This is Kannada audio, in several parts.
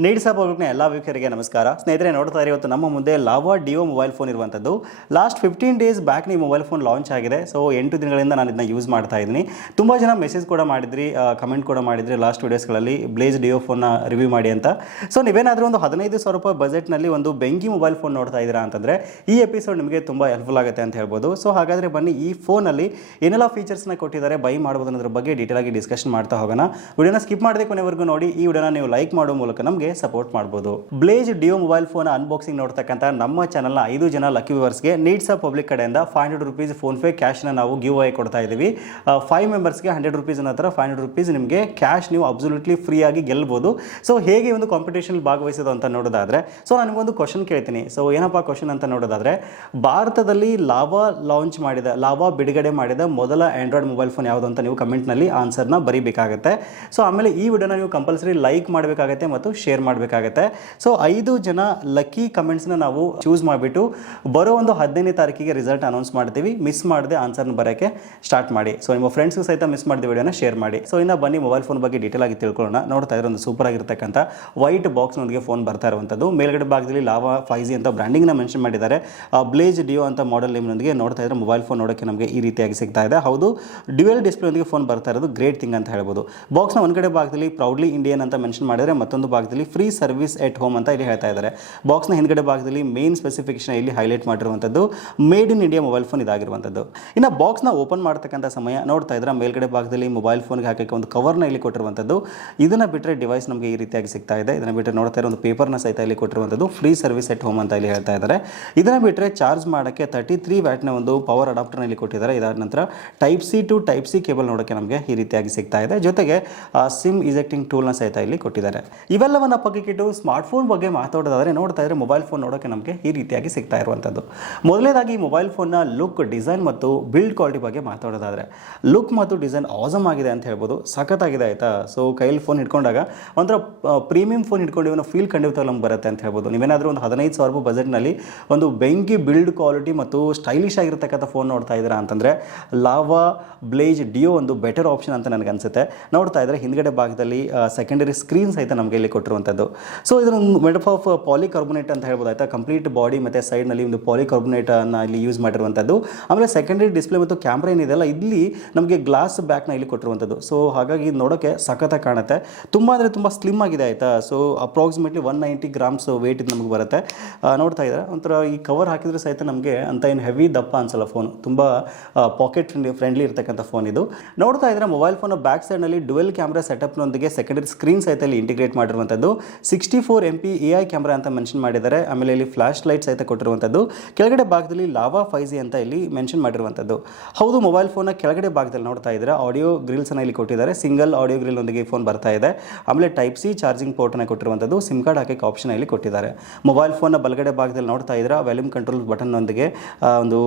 ನೀಡ್ ಸಾಬ್ ಅವ್ರಿಗೆ ಎಲ್ಲ ವೀಕ್ಷಕರಿಗೆ ನಮಸ್ಕಾರ. ಸ್ನೇಹಿತರೆ, ನೋಡ್ತಾ ಇವತ್ತು ನಮ್ಮ ಮುಂದೆ ಲಾವಾ ಡಿಯೋ ಮೊಬೈಲ್ ಫೋನ್ ಇರುವಂಥದ್ದು ಲಾಸ್ಟ್ ಫಿಫ್ಟೀನ್ ಡೇಸ್ ಬ್ಯಾಕ್ ನೀವು ಮೊಬೈಲ್ ಫೋನ್ ಲಾಂಚ್ ಆಗಿದೆ. ಸೊ ಎಂಟು ದಿನಗಳಿಂದ ನಾನು ಇದನ್ನ ಯೂಸ್ ಮಾಡ್ತಾ ಇದ್ದೀನಿ. ತುಂಬ ಜನ ಮೆಸೇಜ್ ಕೂಡ ಮಾಡಿದ್ರಿ ಕಮೆಂಟ್ ಕೂಡ ಮಾಡಿದ್ರಿ ಲಾಸ್ಟ್ ವೀಡಿಯೋಸ್ಗಳಲ್ಲಿ ಬ್ಲೇಜ್ ಡಿಯೋ ಫೋನ್ನ ರಿವ್ಯೂ ಮಾಡಿ ಅಂತ. ಸೊ ನೀವೇನಾದರೂ ಒಂದು ಹದಿನೈದು ಸಾವಿರ ರೂಪಾಯಿ ಬಜೆಟ್ನಲ್ಲಿ ಒಂದು ಬೆಂಕಿ ಮೊಬೈಲ್ ಫೋನ್ ನೋಡ್ತಾ ಇದ್ದೀರಾ ಅಂತಂದರೆ, ಈ ಎಪಿಸೋಡ್ ನಿಮಗೆ ತುಂಬ ಹೆಲ್ಪ್ಫುಲ್ ಆಗುತ್ತೆ ಅಂತ ಹೇಳ್ಬೋದು. ಸೊ ಹಾಗಾದರೆ ಬನ್ನಿ, ಈ ಫೋನಲ್ಲಿ ಏನೆಲ್ಲ ಫೀಚರ್ಸ್ನ ಕೊಟ್ಟಿದ್ದಾರೆ ಬೈ ಮಾಡ್ಬೋದು ಅನ್ನೋದ್ರ ಬಗ್ಗೆ ಡೀಟೇಲ್ ಆಗಿ ಡಿಸ್ಕಷನ್ ಮಾಡ್ತಾ ಹೋಗೋಣ. ವಿಡಿಯೋನ ಸ್ಕಿಪ್ ಮಾಡದೆ ಕೊನೆವರೆಗೂ ನೋಡಿ. ಈ ವಿಡಿಯೋನ ನೀವು ಲೈಕ್ ಮಾಡೋ ಮೂಲಕ ನಮಗೆ ಸಪೋರ್ಟ್ ಮಾಡ್ಬೋದು. Blaze Duo mobile phone unboxing ನೋಡ್ತಕ್ಕಂಥ ನಮ್ಮ ಚಾನಲ್ನ ಐದು ಜನ ಲಕ್ಕಿ ವ್ಯೂವರ್ಸ್ಗೆ ನೀಡ್ಸ್ ಆಫ್ ಪಬ್ಲಿಕ್ ಕಡೆಯಿಂದ five hundred rupees PhonePe ಕ್ಯಾಶ್ನ ನಾವು ಗಿವ್ ಅವೇ ಕೊಡ್ತಾ ಇದ್ದೀವಿ ಫೈವ್ ಮೆಂಬರ್ಸ್ಗೆ ಹಂಡ್ರೆಡ್ ರುಪೀಸ್ ನಂತರ ಫೈವ್ ಹಂಡ್ರೆಡ್ ರುಪೀಸ್ ನಿಮಗೆ ಕ್ಯಾಶ್ ನೀವು ಅಬ್ಸಲ್ಯೂಟ್ಲಿ ಫ್ರೀ ಆಗಿ ಗೆಲ್ಬೋದು. ಸೊ ಹೇಗೆ ಒಂದು ಕಾಂಪಿಟೇಷನ್ ಭಾಗವಹಿಸೋದು ಅಂತ ನೋಡೋದಾದ್ರೆ ಸೊ ನನಗೊಂದು ಕ್ವಶನ್ ಕೇಳ್ತೀನಿ. ಸೊ ಏನಪ್ಪ ಕ್ವಶನ್ ಅಂತ ನೋಡೋದಾದ್ರೆ, ಭಾರತದಲ್ಲಿ ಲಾಭ ಲಾಂಚ್ ಮಾಡಿದ, ಲಾಭ ಬಿಡುಗಡೆ ಮಾಡಿದ ಮೊದಲ ಆಂಡ್ರಾಯ್ಡ್ ಮೊಬೈಲ್ ಫೋನ್ ಯಾವುದು ಅಂತ ನೀವು ಕಮೆಂಟ್ನಲ್ಲಿ ಆನ್ಸರ್ನ ಬರೀಬೇಕಾಗುತ್ತೆ. ಸೊ ಆಮೇಲೆ ಈ ವಿಡಿಯೋನ ನೀವು ಕಂಪಲ್ಸರಿ ಲೈಕ್ ಮಾಡಬೇಕಾಗುತ್ತೆ ಮತ್ತು ಶೇರ್ ಮಾಡಬೇಕಾಗತ್ತೆ. ಸೊ ಐದು ಜನ ಲಕ್ಕಿ ಕಮೆಂಟ್ಸ್ನ ನಾವು ಚೂಸ್ ಮಾಡಿಬಿಟ್ಟು ಬರೋ ಒಂದು ಹದಿನೈದನೇ ತಾರೀಕಿಗೆ ರಿಸಲ್ಟ್ ಅನೌನ್ಸ್ ಮಾಡ್ತೀವಿ. ಮಿಸ್ ಮಾಡದೆ ಆನ್ಸರ್ನ ಬರೋಕ್ಕೆ ಸ್ಟಾರ್ಟ್ ಮಾಡಿ. ಸೊ ನಿಮ್ಮ ಫ್ರೆಂಡ್ಸ್ಗೂ ಸಹಿತ ಮಿಸ್ ಮಾಡಿದ ವಿಡಿಯೋನ ಶೇರ್ ಮಾಡಿ. ಸೊ ಇನ್ನು ಬನ್ನಿ ಮೊಬೈಲ್ ಫೋನ್ ಬಗ್ಗೆ ಡೀಟೇಲ್ ಆಗಿ ತಿಳ್ಕೊಳ್ಳೋಣ. ನೋಡ್ತಾ ಇದ್ರೆ ಒಂದು ಸೂಪರ್ ಆಗಿರ್ತಕ್ಕಂಥ ವೈಟ್ ಬಾಕ್ಸ್ನೊಂದಿಗೆ ಫೋನ್ ಬರ್ತಾ ಇರುವಂಥದ್ದು. ಮೇಲ್ಗಡೆ ಭಾಗದಲ್ಲಿ ಲಾವಾ ಫೈಜಿ ಅಂತ ಬ್ರ್ಯಾಂಡಿಂಗ್ನ ಮೆನ್ಷನ್ ಮಾಡಿದ್ದಾರೆ. ಬ್ಲೇಜ್ ಡಿಯೋ ಅಂತ ಮಾಡೆಲ್ ನಿಮ್ಮೊಂದಿಗೆ ನೋಡ್ತಾ ಇದ್ರೆ ಮೊಬೈಲ್ ಫೋನ್ ನೋಡೋಕ್ಕೆ ನಮಗೆ ಈ ರೀತಿಯಾಗಿ ಸಿಗ್ತಾ ಇದೆ. ಹೌದು ಡ್ಯುಯಲ್ ಡಿಸ್ಪ್ಲೇನೊಂದಿಗೆ ಫೋನ್ ಬರ್ತಾ ಇರೋದು ಗ್ರೇಟ್ ಥಿಂಗ್ ಅಂತ ಹೇಳ್ಬೋದು. ಬಾಕ್ಸ್ನ ಒಂದು ಕಡೆ ಭಾಗದಲ್ಲಿ ಪ್ರೌಡ್ಲಿ ಇಂಡಿಯನ್ ಅಂತ ಮೆನ್ಷನ್ ಮಾಡಿದರೆ ಮತ್ತೊಂದು ಭಾಗದಲ್ಲಿ ಫ್ರೀ ಸರ್ವಿಸ್ ಎಟ್ ಹೋಮ್ ಅಂತ ಇಲ್ಲಿ ಹೇಳ್ತಾ ಇದ್ದಾರೆ. ಬಾಕ್ಸ್ನ ಹಿಂದ್ಗಡೆ ಭಾಗದಲ್ಲಿ ಮೇನ್ ಸ್ಪೆಸಿಫಿಕೇಶನ್ ಇಲ್ಲಿ ಹೈಲೈಟ್ ಮಾಡಿರುವಂಥದ್ದು made in India mobile phone ಇದಾಗಿರುವಂಥದ್ದು ಇನ್ನು ಬಾಕ್ಸ್ನ ಓಪನ್ ಮಾಡ್ತಕ್ಕಂಥ ಸಮಯ ನೋಡ್ತಾ ಇದ್ರೆ, ಮೇಲ್ಗಡೆ ಭಾಗದಲ್ಲಿ ಮೊಬೈಲ್ ಫೋನ್ಗೆ ಹಾಕಕ್ಕೆ ಒಂದು ಕವರ್ನ ಇಲ್ಲಿ ಕೊಟ್ಟಿರುವಂಥದ್ದು ಇದನ್ನ ಬಿಟ್ಟರೆ ಡಿವೈಸ್ ನಮಗೆ ಈ ರೀತಿಯಾಗಿ ಸಿಗ್ತಾ ಇದೆ. ಇದನ್ನ ಬಿಟ್ಟರೆ ನೋಡ್ತಾ ಇರೋ ಒಂದು ಪೇಪರ್ನ ಸಹಿತ ಇಲ್ಲಿ ಕೊಟ್ಟಿರುವಂಥದ್ದು ಫ್ರೀ ಸರ್ವಿಸ್ ಎಟ್ ಹೋಮ್ ಅಂತ ಇಲ್ಲಿ ಹೇಳ್ತಾ ಇದ್ದಾರೆ. ಇದನ್ನ ಬಿಟ್ಟರೆ ಚಾರ್ಜ್ ಮಾಡೋಕ್ಕೆ ತರ್ಟಿ ತ್ರೀ ವ್ಯಾಟ್ನ ಒಂದು ಪವರ್ ಅಡಾಪ್ಟರ್ನ ಇಲ್ಲಿ ಕೊಟ್ಟಿದ್ದಾರೆ. ಇದಾದ ನಂತರ type C to type C cable ನೋಡೋಕ್ಕೆ ನಮಗೆ ಈ ರೀತಿಯಾಗಿ ಸಿಗ್ತಾ ಇದೆ. ಜೊತೆಗೆ ಸಿಮ್ ಇಜೆಕ್ಟಿಂಗ್ ಟೂಲ್ನ ಸಹಿತ ಇಲ್ಲಿ ಕೊಟ್ಟಿದ್ದಾರೆ. ಇವೆಲ್ಲವನ್ನ ಪಕ್ಕಕ್ಕಿಟ್ಟು ಸ್ಮಾರ್ಟ್ಫೋನ್ ಬಗ್ಗೆ ಮಾತಾಡೋದಾದರೆ ನೋಡ್ತಾ ಇದ್ರೆ ಮೊಬೈಲ್ ಫೋನ್ ನೋಡೋಕ್ಕೆ ನಮಗೆ ಈ ರೀತಿಯಾಗಿ ಸಿಗ್ತಾ ಇರುವಂಥದ್ದು. ಮೊದಲನೇದಾಗಿ ಮೊಬೈಲ್ ಫೋನ್ನ ಲುಕ್ ಡಿಸೈನ್ ಮತ್ತು ಬಿಲ್ಡ್ ಕ್ವಾಲಿಟಿ ಬಗ್ಗೆ ಮಾತಾಡೋದಾದರೆ. ಲುಕ್ ಮತ್ತು ಡಿಸೈನ್ ಆಸಮ್ ಆಗಿದೆ ಅಂತ ಹೇಳ್ಬೋದು. ಸಖತ್ತಾಗಿದೆ ಆಯಿತಾ? ಸೊ ಕೈಯಲ್ಲಿ ಫೋನ್ ಹಿಡ್ಕೊಂಡಾಗ ಒಂಥರ ಪ್ರೀಮಿಯಂ ಫೋನ್ ಹಿಡ್ಕೊಂಡು ಇವನು ಫೀಲ್ ಖಂಡಿತ ನಮ್ಗೆ ಬರುತ್ತೆ ಅಂತ ಹೇಳ್ಬೋದು. ನೀವೇನಾದರೂ ಒಂದು ಹದಿನೈದು ಸಾವಿರ ರೂಪಾಯಿ ಬಜೆಟ್ನಲ್ಲಿ ಒಂದು ಬೆಂಕಿ ಬಿಲ್ಡ್ ಕ್ವಾಲಿಟಿ ಮತ್ತು ಸ್ಟೈಲಿಶ್ ಆಗಿರ್ತಕ್ಕಂಥ ಫೋನ್ ನೋಡ್ತಾ ಇದ್ದೀರಾ ಅಂತಂದರೆ ಲಾವಾ ಬ್ಲೇಜ್ ಡಿಯೋ ಒಂದು ಬೆಟರ್ ಆಪ್ಷನ್ ಅಂತ ನನಗೆ ಅನಿಸುತ್ತೆ ನೋಡ್ತಾ ಇದ್ದರೆ ಹಿಂದ್ಗಡೆ ಭಾಗದಲ್ಲಿ ಸೆಕೆಂಡರಿ ಸ್ಕ್ರೀನ್ ಸಹಿತ ನಮಗೆ ಇಲ್ಲಿ ಕೊಟ್ಟಿರುವಂಥದ್ದು ಸೊ ಇದೊಂದು ಮೆಡಪ್ ಆಫ್ ಪಾಲಿಕಾರ್ಬೊನೇಟ್ ಅಂತ ಹೇಳ್ಬೋದು ಆಯಿತಾ ಕಂಪ್ಲೀಟ್ ಬಾಡಿ ಮತ್ತು ಸೈಡ್ನಲ್ಲಿ ಒಂದು ಪಾಲಿಕಾರ್ಬೊನೇಟನ್ನು ಇಲ್ಲಿ ಯೂಸ್ ಮಾಡಿರುವಂಥದ್ದು ಆಮೇಲೆ ಸೆಕೆಂಡರಿ ಡಿಸ್ಪ್ಲೇ ಮತ್ತು ಕ್ಯಾಮ್ರಾ ಏನಿದೆಯಲ್ಲ ಇಲ್ಲಿ ನಮಗೆ ಗ್ಲಾಸ್ ಬ್ಯಾಕ್ನ ಇಲ್ಲಿ ಕೊಟ್ಟಿರುವಂಥದ್ದು ಸೊ ಹಾಗಾಗಿ ನೋಡೋಕ್ಕೆ ಸಖತ್ತಾಗಿ ಕಾಣುತ್ತೆ. ತುಂಬ ಅಂದರೆ ತುಂಬ ಸ್ಲಿಮ್ ಆಗಿದೆ ಆಯಿತಾ? So approximately one ninety grams weight ಇದು ನಮಗೆ ಬರುತ್ತೆ. ನೋಡ್ತಾ ಇದ್ದಾರೆ? ಒಂಥರ ಈ ಕವರ್ ಹಾಕಿದ್ರೆ ಸಹಿತ ನಮಗೆ ಅಂತ ಏನು ಹೆವಿ ದಪ್ಪ ಅನ್ಸಲ್ಲ ಫೋನ್ ತುಂಬ ಪಾಕೆಟ್ ಫ್ರೆಂಡ್ಲಿ ಫ್ರೆಂಡ್ಲಿ ಇರ್ತಕ್ಕಂಥ ಫೋನ್ ಇದು. ನೋಡ್ತಾ ಇದ್ರೆ ಮೊಬೈಲ್ ಫೋನ್ ಬ್ಯಾಕ್ ಸೈಡ್ನಲ್ಲಿ ಡುವೆಲ್ ಕ್ಯಾಮ್ರಾ ಸೆಟಪ್ನೊಂದಿಗೆ ಸೆಕೆಂಡರಿ ಸ್ಕ್ರೀನ್ ಸಹಿತ ಇಲ್ಲಿ ಇಂಟಿಗ್ರೇಟ್ ಮಾಡಿರುವಂಥದ್ದು sixty four M P A I camera ಅಂತ ಮೆನ್ಷನ್ ಮಾಡಿದ್ದಾರೆ. ಆಮೇಲೆ ಇಲ್ಲಿ ಫ್ಲಾಶ್ ಲೈಟ್ ಸಹಿತ ಕೊಟ್ಟಿರುವಂಥದ್ದು ಕೆಳಗಡೆ ಭಾಗದಲ್ಲಿ ಲಾವಾ ಫೈ ಜಿ ಅಂತ ಇಲ್ಲಿ ಮೆನ್ಷನ್ ಮಾಡಿರುವಂಥದ್ದು ಹೌದು ಮೊಬೈಲ್ ಫೋನ್ನ ಕೆಳಗಡೆ ಭಾಗದಲ್ಲಿ ನೋಡ್ತಾ ಇದ್ದೀರಾ? ಆಡಿಯೋ ಗ್ರಿಲ್ಸನ್ನು ಇಲ್ಲಿ ಕೊಟ್ಟಿದ್ದಾರೆ. ಸಿಂಗಲ್ ಆಡಿಯೋ ಗ್ರಿಲ್ ಒಂದಿಗೆ ಫೋನ್ ಬರ್ತಾ ಇದೆ. ಆಮೇಲೆ ಟೈಪ್ ಸಿ ಚಾರ್ಜಿಂಗ್ ಪೋರ್ಟ್ನ ಕೊಟ್ಟಿರುವಂಥದ್ದು ಸಿಮ್ ಕಾರ್ಡ್ ಹಾಕಕ್ಕೆ ಆಪ್ಷನ್ ಇಲ್ಲಿ ಕೊಟ್ಟಿದ್ದಾರೆ. ಮೊಬೈಲ್ ಫೋನ್ನ ಬಲಗಡೆ ಭಾಗದಲ್ಲಿ ನೋಡ್ತಾ ಇದ್ದೀರಾ? ವ್ಯಾಲ್ಯೂಮ್ ಕಂಟ್ರೋಲ್ ಬಟನ್ನೊಂದಿಗೆ ಒಂದಿಗೆ ಒಂದು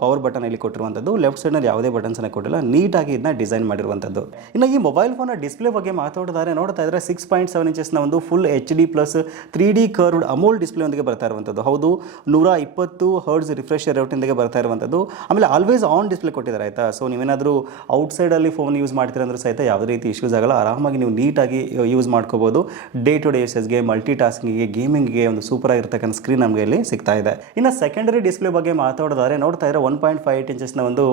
ಪವರ್ ಬಟನ್ ಇಲ್ಲಿ ಕೊಟ್ಟಿರುವಂಥದ್ದು ಲೆಫ್ಟ್ ಸೈಡ್ನಲ್ಲಿ ಯಾವುದೇ ಬಟನ್ಸನ್ನು ಕೊಟ್ಟಿಲ್ಲ. ನೀಟಾಗಿ ಇದನ್ನ ಡಿಸೈನ್ ಮಾಡಿರುವಂಥದ್ದು ಇನ್ನು ಈ ಮೊಬೈಲ್ ಫೋನ್ನ ಡಿಸ್ಪ್ಲೇ ಬಗ್ಗೆ ಮಾತಾಡಿದರೆ. ನೋಡ್ತಾ ಇದ್ರೆ ಸಿಕ್ಸ್ ಪಾಯಿಂಟ್ ಸೆವೆನ್ ಇಂಚಸ್ನ ಒಂದು H D plus three D curved AMOLED display ಒಂದಿಗೆ ಬರ್ತಾ ಇರುವಂಥದ್ದು. ಹೌದು, ನೂರ ಇಪ್ಪತ್ತು ಹರ್ಡ್ಸ್ ರಿಫ್ರೆಶ್ ರೇಟಿಂದಿಗೆ ಬರ್ತಾ ಇರುವಂಥದ್ದು. ಆಮೇಲೆ ಆಲ್ವೇಸ್ ಆನ್ ಡಿಸ್ಪ್ಲೇ ಕೊಟ್ಟಿದ್ದಾರೆ, ಆಯಿತಾ? ಸೊ ನೀವೇನಾದರೂ ಔಟ್ಸೈಡಲ್ಲಿ ಫೋನ್ ಯೂಸ್ ಮಾಡ್ತೀರಾ ಅಂದ್ರೆ ಸಹಿತ ಯಾವುದೇ ರೀತಿ ಇಶ್ಯೂಸ್ ಆಗಲ್ಲ. ಆರಾಮಾಗಿ ನೀವು ನೀಟಾಗಿ ಯೂಸ್ ಮಾಡ್ಕೋಬೋದು. ಡೇ ಟು ಡೇ ಯೂಸಸ್ಗೆ ಮಲ್ಟಿ ಟಾಸ್ಕಿಂಗಿಗೆ ಗೇಮಿಂಗ್ಗೆ ಒಂದು ಸೂಪರ್ ಆಗಿರ್ತಕ್ಕಂಥ ಸ್ಕ್ರೀನ್ ನಮಗೆ ಇಲ್ಲಿ ಸಿಗ್ತಾ ಇದೆ. ಇನ್ನು ಸೆಕೆಂಡರಿ ಡಿಸ್ಪ್ಲೇ ಬಗ್ಗೆ ಮಾತಾಡೋದಾದ್ರೆ, ನೋಡ್ತಾ ಇದ್ರೆ ಒನ್ ಪಾಯಿಂಟ್ ಫೈವ್ ಏಟ್ ಇಂಚಸ್ನ ಒಂದು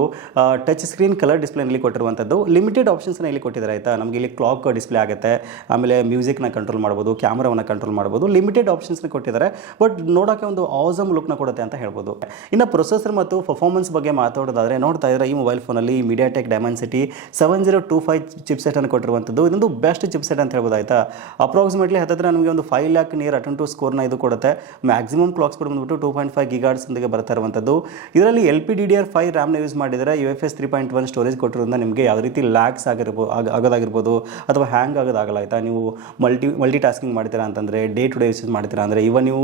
ಟಚ್ ಸ್ಕ್ರೀನ್ ಕಲರ್ ಡಿಸ್ಪ್ಲೇ ಇಲ್ಲಿ ಕೊಟ್ಟಿರುವಂಥದ್ದು. ಲಿಮಿಟೆಡ್ ಆಪ್ಷನ್ಸ್ನ ಇಲ್ಲಿ ಕೊಟ್ಟಿದ್ದಾರೆ, ಆಯಿತಾ? ನಮಗೆ ಇಲ್ಲಿ ಕ್ಲಾಕ್ ಡಿಸ್ಪ್ಲೇ ಆಗುತ್ತೆ. ಆಮೇಲೆ ಮ್ಯೂಸಿಕ್ನ ಕಂಟ್ರೋಲ್ ಮಾಡ್ಬೋದು. ಕ್ಯಾಮ್ರಾವನ್ನು ಕಂಟ್ರೋಲ್ ಮಾಡ್ಬೋದು ಲಿಮಿಟೆಡ್ ಆಪ್ಷನ್ಸ್ನ ಕೊಟ್ಟಿದ್ದಾರೆ. ಬಟ್ ನೋಡೋಕ್ಕೆ ಒಂದು ಆಸಮ್ ಲುಕ್ನ ಕೊಡುತ್ತೆ ಅಂತ ಹೇಳ್ಬೋದು. ಇನ್ನು ಪ್ರೊಸೆಸರ್ ಮತ್ತು ಪರ್ಫಾರ್ಮೆನ್ಸ್ ಬಗ್ಗೆ ಮಾತಾಡೋದಾದ್ರೆ, ನೋಡ್ತಾ ಇದ್ರೆ ಈ ಮೊಬೈಲ್ ಫೋನಲ್ಲಿ MediaTek Dimensity seven zero two five chip ಅನ್ನು ಕೊಟ್ಟಿರುವಂಥದ್ದು. ಇದೊಂದು ಬೆಸ್ಟ್ ಚಿಪ್ ಸೆಟ್ ಅಂತ ಹೇಳ್ಬೋದು, ಆಯಿತಾ? ಅಪ್ರಾಕ್ಸಿಮೇಟ್ಲಿ ಹತ್ತಿರ ನಮಗೆ ಒಂದು five lakh near AnTuTu ಸ್ಕೋರ್ನ ಇದು ಕೊಡುತ್ತೆ. ಮ್ಯಾಕ್ಸಿಮಮ್ ಕ್ಲಾಕ್ ಸ್ಪೀಡ್ ಬಂದುಬಿಟ್ಟು ಟೂ ಪಾಯಿಂಟ್ ಫೈವ್ ಗಿಗಾರ್ಡ್ಸ್ ಅಂತ ಬರ್ತಾ ಇರುವಂಥದ್ದು. ಇದರಲ್ಲಿ L P D D R five ರ್ಯಾಮ್ನ use ಮಾಡಿದರೆ U F S three point one storage ಕೊಟ್ಟಿರೋದ್ರಿಂದ ನಿಮಗೆ ಯಾವ ರೀತಿ ಲ್ಯಾಕ್ಸ್ ಆಗಿರ್ಬೋದು ಆಗ ಆಗೋದಾಗಿರ್ಬೋದು, ಅಥವಾ ಹ್ಯಾಂಗ್ ಆಗೋದಾಗಲ್ಲ, ಆಯಿತಾ? ನೀವು ಮಲ್ಟಿ ಮಲ್ಟಿ ಟಾಸ್ಕಿಂಗ್ ಮಾಡ್ತೀರಾ ಅಂತಂದರೆ ಡೇ ಟು ಡೇ ಯೂಸಸ್ ಮಾಡ್ತೀರಾ ಅಂದರೆ ಇವನ್ ನೀವು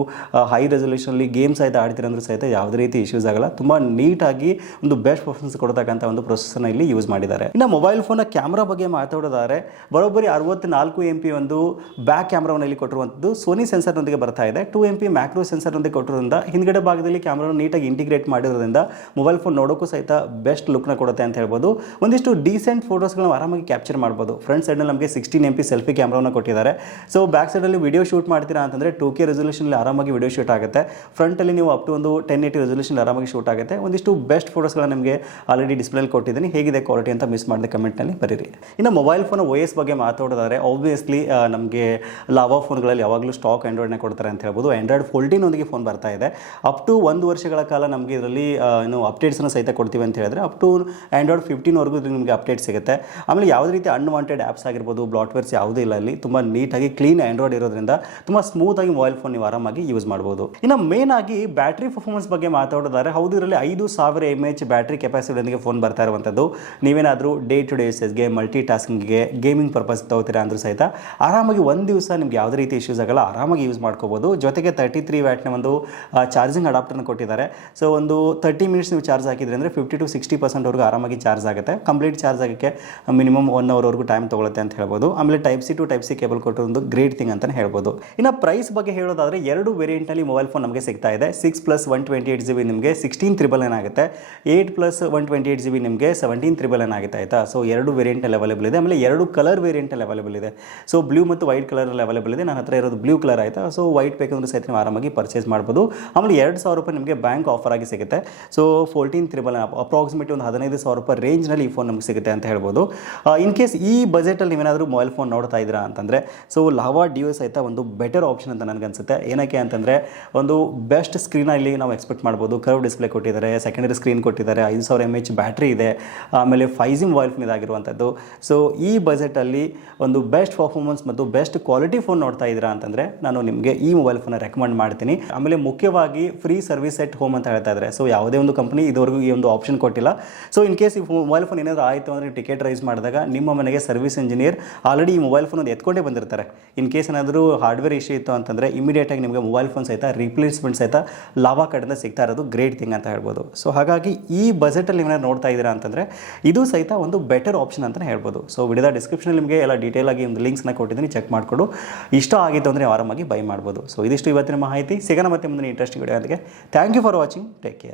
ಹೈ ರೆಸೊಲ್ಯೂಷನಲ್ಲಿ ಗೇಮ್ಸ್ ಸಹಿತ ಆಡ್ತೀರಾ ಅಂದ್ರೆ ಸಹಿತ ಯಾವುದೇ ರೀತಿ ಇಶ್ಯೂಸ್ ಆಗಲ್ಲ. ತುಂಬ ನೀಟಾಗಿ ಒಂದು ಬೆಸ್ಟ್ ಪರ್ಫಾರ್ಮೆನ್ಸ್ ಕೊಡ್ತಕ್ಕಂಥ ಒಂದು ಪ್ರೊಸೆಸರ್ನ ಇಲ್ಲಿ ಯೂಸ್ ಮಾಡಿದ್ದಾರೆ. ಇನ್ನು ಮೊಬೈಲ್ ಫೋನ್ನ ಕ್ಯಾಮ್ರಾ ಬಗ್ಗೆ ಮಾತಾಡೋದಾದರೆ, ಬರೋಬ್ಬರಿ ಅರವತ್ತ್ನಾಲ್ಕು ಎಂ ಪಿ ಒಂದು ಬ್ಯಾಕ್ ಕ್ಯಾಮ್ರಾವನ್ನು ಇಲ್ಲಿ ಕೊಟ್ಟಿರುವಂಥದ್ದು. ಸೋನಿ ಸೆನ್ಸರ್ನೊಂದಿಗೆ ಬರ್ತಾ ಇದೆ. ಟು ಎಂ ಪಿ ಮ್ಯಾಕ್ರೋ ಸೆನ್ಸರ್ನೊಂದಿಗೆ ಕೊಟ್ಟಿರೋದ್ರಿಂದ ಹಿಂದ್ಗಡೆ ಭಾಗದಲ್ಲಿ ಕ್ಯಾಮ್ರಾ ನೀಟಾಗಿ ಇಂಟಿಗ್ರೇಟ್ ಮಾಡಿರೋದ್ರಿಂದ ಮೊಬೈಲ್ ಫೋನ್ ನೋಡೋಕ್ಕೂ ಸಹಿತ ಬೆಸ್ಟ್ ಲುಕ್ನ ಕೊಡುತ್ತೆ ಅಂತ ಹೇಳ್ಬೋದು. ಒಂದಿಷ್ಟು ಡೀಸೆಂಟ್ ಫೋಟೋಸ್ಗಳನ್ನ ಆರಾಮಾಗಿ ಕ್ಯಾಪ್ಚರ್ ಮಾಡ್ಬೋದು. ಫ್ರಂಟ್ ಸೈಡ್ನಲ್ಲಿ ನಮಗೆ ಸಿಕ್ಸ್ಟೀನ್ ಎಂ ಪಿ ಸೆಲ್ಫಿ ಕ್ಯಾಮ್ರಾವನ್ನು ಕೊಟ್ಟಿದ್ದಾರೆ. ಸೊ ಬ್ಯಾಕ್ ಸೈಡಲ್ಲಿ ವಿಡಿಯೋ ಶೂಟ್ ಮಾಡ್ತೀರಾ ಅಂತಂದರೆ ಟೂ ಕೆ ರೆಸೊಲ್ಯೂಷನಲ್ಲಿ ಆರಾಮಾಗಿ ವಿಡಿಯೋ ಶೂಟ್ ಆಗುತ್ತೆ. ಫ್ರಂಟಲ್ಲಿ ನೀವು ಅಪ್ ಟು ಒಂದು ಟೆನ್ ಏಯ್ಟಿ ರೆಸೊಲ್ಯೂಷನ್ ಆರಾಮಾಗಿ ಶೂಟ್ ಆಗುತ್ತೆ. ಒಂದಿಷ್ಟು ಬೆಸ್ಟ್ ಫೋಟೋಸ್ಗಳನ್ನ ನಿಮಗೆ ಆಲ್ರೆಡಿ ಡಿಸ್ಪ್ಲೇಲಿ ಕೊಟ್ಟಿದ್ದೀನಿ. ಹೇಗಿದೆ ಕ್ವಾಲಿಟಿ ಅಂತ ಮಿಸ್ ಮಾಡಿದೆ ಕಮೆಂಟ್ನಲ್ಲಿ ಬರೀರಿ. ಇನ್ನು ಮೊಬೈಲ್ ಫೋನ್ ಓ ಎಸ್ ಬಗ್ಗೆ ಮಾತಾಡೋದಾದ್ರೆ ಆಬ್ವಿಯಸ್ಲಿ ನಮಗೆ ಲಾವಾ ಫೋನ್ಗಳಲ್ಲಿ ಯಾವಾಗಲೂ ಸ್ಟಾಕ್ ಆ್ಯಂಡ್ರಾಯ್ಡ್ನ ಕೊಡ್ತಾರೆ ಅಂತ ಹೇಳ್ಬೋದು. ಆ್ಯಂಡ್ರಾಯ್ಡ್ ಫೋಲ್ಟೀನ್ ಒಂದಿಗೆ ಫೋನ್ ಬರ್ತಾ ಇದೆ. ಅಪ್ ಟು ಒಂದು ವರ್ಷಗಳ ಕಾಲ ನಮಗೆ ಇದರಲ್ಲಿ ಏನು ಅಪ್ಡೇಟ್ಸನ್ನು ಸಹಿತ ಕೊಡ್ತೀವಿ ಅಂತ ಹೇಳಿದ್ರೆ ಅಪ್ ಟು ಆ್ಯಂಡ್ರಾಯ್ಡ್ ಫಿಫ್ಟೀನ್ವರೆಗೂ ನಿಮಗೆ ಅಪ್ಡೇಟ್ ಸಿಗುತ್ತೆ. ಆಮೇಲೆ ಯಾವುದೇ ರೀತಿ ಅನ್ವಾಂಟೆಡ್ ಆ್ಯಪ್ಸ್ ಆಗಿರ್ಬೋದು ಬ್ಲಾಟ್ವೇರ್ಸ್ ಯಾವುದೂ ಇಲ್ಲ ಅಲ್ಲಿ. ತುಂಬ ನೀಟಾಗಿ ಕ್ಲೀನ್ ಆ್ಯಂಡ್ರಾಯ್ಡ್ ಇರೋದ್ರಿಂದ ತುಂಬ ಸ್ಮೂತಾಗಿ ಮೊಬೈಲ್ ಫೋನ್ ನೀವು ಆರಾಮಾಗಿ ಯೂಸ್ ಮಾಡ್ಬೋದು. ಇನ್ನು ಮೇನ್ ಆಗಿ ಬ್ಯಾಟ್ರಿ ಪರ್ಫಾರ್ಮೆನ್ಸ್ ಬಗ್ಗೆ ಮಾತಾಡೋದಾದ್ರೆ ಹೌದು, ಇದರಲ್ಲಿ ಐದು ಸಾವಿರ ಎಂ ಎಚ್ ಬ್ಯಾಟ್ರಿ ಕೆಪಾಸಿಟಿಯೊಂದಿಗೆ ಫೋನ್ ಬರ್ತಾ ಇರುವಂಥದ್ದು ನೀವೇನಾದರೂ ಡೇ ಟು ಡೇ ಯೂಸಸ್ಗೆ ಮಲ್ಟಿ ಟಾಸ್ಕಿಂಗ್ಗೆ ಗೇಮಿಂಗ್ ಪರ್ಪಸ್ ತಗೋತೀರಾ ಅಂದ್ರೂ ಸಹಿತ ಆರಾಮಾಗಿ ಒಂದು ದಿವಸ ನಿಮ್ಗೆ ಯಾವುದೇ ರೀತಿ ಇಶ್ಯೂಸ್ ಆಗಲ್ಲ, ಆರಾಮಾಗಿ ಯೂಸ್ ಮಾಡ್ಕೋಬೋದು. ಜೊತೆಗೆ ತರ್ಟಿ ತ್ರೀ ವ್ಯಾಟ್ನ ಒಂದು ಚಾರ್ಜಿಂಗ್ ಅಡಾಪ್ಟರ್ನ ಕೊಟ್ಟಿದ್ದಾರೆ. ಸೊ ಒಂದು ತರ್ಟಿ ಮಿನಿಟ್ಸ್ ನೀವು ಚಾರ್ಜ್ ಹಾಕಿದ್ರೆ ಅಂದರೆ ಫಿಫ್ಟಿ ಟು ಸಿಕ್ಸ್ಟಿ ಪರ್ಸೆಂಟ್ವರೆಗೂ ಆರಾಮಾಗಿ ಚಾರ್ಜ್ ಆಗುತ್ತೆ. ಕಂಪ್ಲೀಟ್ ಚಾರ್ಜ್ ಆಗೋಕ್ಕೆ ಮಿನಿಮಮ್ ಒನ್ ಅವರ್ವರೆಗೂ ಟೈಮ್ ತೊಗೊಳುತ್ತೆ ಅಂತ ಹೇಳ್ಬೋದು. ಆಮೇಲೆ type C to type C cable ಕೊಟ್ಟು ಒಂದು ಗ್ರೇಟ್ ಥಿಂಗ್ ಅಂತಲೇ ಹೇಳ್ಬೋದು. ಇನ್ನು ಪ್ರೈಸ್ ಬಗ್ಗೆ ಹೇಳೋದಾದರೆ ಎರಡು ವೇರಿಯಂಟಲ್ಲಿ ಮೊಬೈಲ್ ಫೋನ್ ನಮಗೆ ಸಿಗ್ತಾ ಇದೆ. Six plus one twenty eight G B ನಿಮಗೆ ಸಿಕ್ಸ್ಟೀನ್ ತ್ರಿಬಲ್ ಏನಾಗುತ್ತೆ eight plus one twenty eight G B ನಿಮಗೆ ಸೆವೆಂಟೀನ್ ತ್ರಿಬಲ್ ಏನಾಗುತ್ತೆ ಆಯಿತಾ? ಸೊ ಎರಡು ವೇರಿಯಂಟಲ್ಲಿ ಅವೈಲೇಬಲ್ ಇದೆ. ಆಮೇಲೆ ಎರಡು ಕಲರ್ ವೇರಿಯಂಟಲ್ಲಿ ಅವೈಲೇಬಲ್ ಇದೆ. ಸೊ ಬ್ಲೂ ಮತ್ತು ವೈಟ್ ಕಲರಲ್ಲಿ ಅವೈಲೇಬಲ್ ಇದೆ. ನನ್ನ ಹತ್ರ ಇರೋದು ಬ್ಲೂ ಕಲರ್ ಆಯಿತಾ? ಸೊ ವೈಟ್ ಬೇಕಂದ್ರೆ ಸಹಿತ ನೀವು ಆರಾಮಾಗಿ ಪರ್ಚೇಸ್ ಮಾಡ್ಬೋದು. ಆಮೇಲೆ ಎರಡು ಸಾವಿರ ರೂಪಾಯಿ ನಿಮಗೆ ಬ್ಯಾಂಕ್ ಆಫರ್ ಆಗಿ ಸಿಗುತ್ತೆ. ಸೊ ಫೋರ್ಟೀನ್ ತ್ರಿಬಲ್ ಅಪ್ರಾಕ್ಸಿಮೇಟ್ಲಿ ಒಂದು ಹದಿನೈದು ಸಾವಿರ ರೂಪಾಯಿ ರೇಂಜ್ನಲ್ಲಿ ಈ ಫೋನ್ ನಮಗೆ ಸಿಗುತ್ತೆ ಅಂತ ಹೇಳ್ಬೋದು. ಇನ್ ಕೇಸ್ ಈ ಬಜೆಟಲ್ಲಿ ನೀವೇನಾದರೂ ಮೊಬೈಲ್ ಫೋನ್ ನೋಡ್ತಾ ಇದ್ದೀರಾ ಅಂತಂದರೆ ಸೊ ಲಾವಾ ಎಸ್ ಸಹಿತ ಒಂದು ಬೆಟರ್ ಆಪ್ಷನ್ ಅಂತ ನನಗನ್ಸುತ್ತೆ. ಏನಕ್ಕೆ ಅಂತಂದರೆ, ಒಂದು ಬೆಸ್ಟ್ ಸ್ಕ್ರೀನಲ್ಲಿ ನಾವು ಎಕ್ಸ್ಪೆಕ್ಟ್ ಮಾಡ್ಬೋದು. ಕರ್ವ್ ಡಿಸ್ಪ್ಲೇ ಕೊಟ್ಟಿದ್ದಾರೆ ಸೆಕೆಂಡರಿ ಸ್ಕ್ರೀನ್ ಕೊಟ್ಟಿದ್ದಾರೆ, ಐದು ಸಾವಿರ ಎಂ ಎಚ್ ಬ್ಯಾಟ್ರಿ ಇದೆ, ಆಮೇಲೆ ಫೈವ್ ವಾಯ್ಲ್ ಇದಾಗಿರುವಂಥದ್ದು. ಸೊ ಈ ಬಜೆಟಲ್ಲಿ ಒಂದು ಬೆಸ್ಟ್ ಪರ್ಫಾರ್ಮೆನ್ಸ್ ಮತ್ತು ಬೆಸ್ಟ್ ಕ್ವಾಲಿಟಿ ಫೋನ್ ನೋಡ್ತಾ ಇದ್ದೀರಾ ಅಂತಂದರೆ, ನಾನು ನಿಮಗೆ ಈ ಮೊಬೈಲ್ ಫೋನ್ ರೆಕಮೆಂಡ್ ಮಾಡ್ತೀನಿ. ಆಮೇಲೆ ಮುಖ್ಯವಾಗಿ ಫ್ರೀ ಸರ್ವಿಸ್ ಎಟ್ ಹೋಮ್ ಅಂತ ಹೇಳ್ತಾ ಇದ್ದಾರೆ. ಸೊ ಯಾವುದೇ ಒಂದು ಕಂಪ್ನಿ ಇದುವರೆಗೂ ಈ ಒಂದು ಆಪ್ಷನ್ ಕೊಟ್ಟಿಲ್ಲ. ಸೊ ಇನ್ ಕೇಸ್ ಈ ಮೊಬೈಲ್ ಫೋನ್ ಏನಾದರೂ ಆಯಿತು ಅಂದರೆ ಟಿಕೆಟ್ ರೈಸ್ ಮಾಡಿದಾಗ, ನಿಮ್ಮ ಮನೆಗೆ ಸರ್ವಿಸ್ ಇಂಜಿನಿಯರ್ ಆಲ್ರೆಡಿ ಈ ಮೊಬೈಲ್ ಫೋನ್ ಎತ್ಕೊಂಡೇ ಬಂದಿರ್ತಾರೆ. ಇನ್ ಕೇಸ್ ಏನಾದರೂ ಹಾರ್ಡ್ವೇರ್ ಇಶ್ಯೂ ಇತ್ತು ಅಂತಂದರೆ ಇಮಿಡಿಯೇಟಾಗಿ ನಿಮಗೆ ಮೊಬೈಲ್ ಫೋನ್ ಸಹಿತ ರಿಪ್ಲೇಸ್ಮೆಂಟ್ ಸಹಿತ ಲಾಭ ಕಡೆಯಿಂದ ಸಿಗ್ತಾ ಇರೋದು ಗ್ರೇಟ್ ಥಿಂಗ್ ಅಂತ ಹೇಳ್ಬೋದು. ಸೊ ಹಾಗಾಗಿ ಈ ಬಜೆಟಲ್ಲಿ ನೀವೇನಾದ್ರು ನೋಡ್ತಾ ಇದ್ದೀರಾ ಅಂತಂದರೆ ಇದು ಸಹಿತ ಒಂದು ಬೆಟರ್ ಆಪ್ಷನ್ ಅಂತಲೇ ಹೇಳ್ಬೋದು. ಸೊ ವಿಡಿಯೋದ ಡಿಸ್ಕ್ರಿಪ್ಷನಲ್ಲಿ ನಿಮಗೆ ಎಲ್ಲ ಡೀಟೇಲ್ ಆಗಿ ಒಂದು ಲಿಂಕ್ಸ್ನ ಕೊಟ್ಟಿದ್ದೀನಿ ಚೆಕ್ ಮಾಡಿಕೊಂಡು. ಇಷ್ಟ ಆಗಿತ್ತು ಅಂದರೆ ಆರಾಮಾಗಿ ಬೈ ಮಾಡ್ಬೋದು. ಸೊ ಇದಿಷ್ಟು ಇವತ್ತಿನ ಮಾಹಿತಿ. ಸಿಗೋಣ ಮತ್ತೆ ಮುಂದಿನ ಇಂಟ್ರೆಸ್ಟಿಂಗ್ ವಿಡಿಯೋ ಅದಕ್ಕೆ thank you for watching take care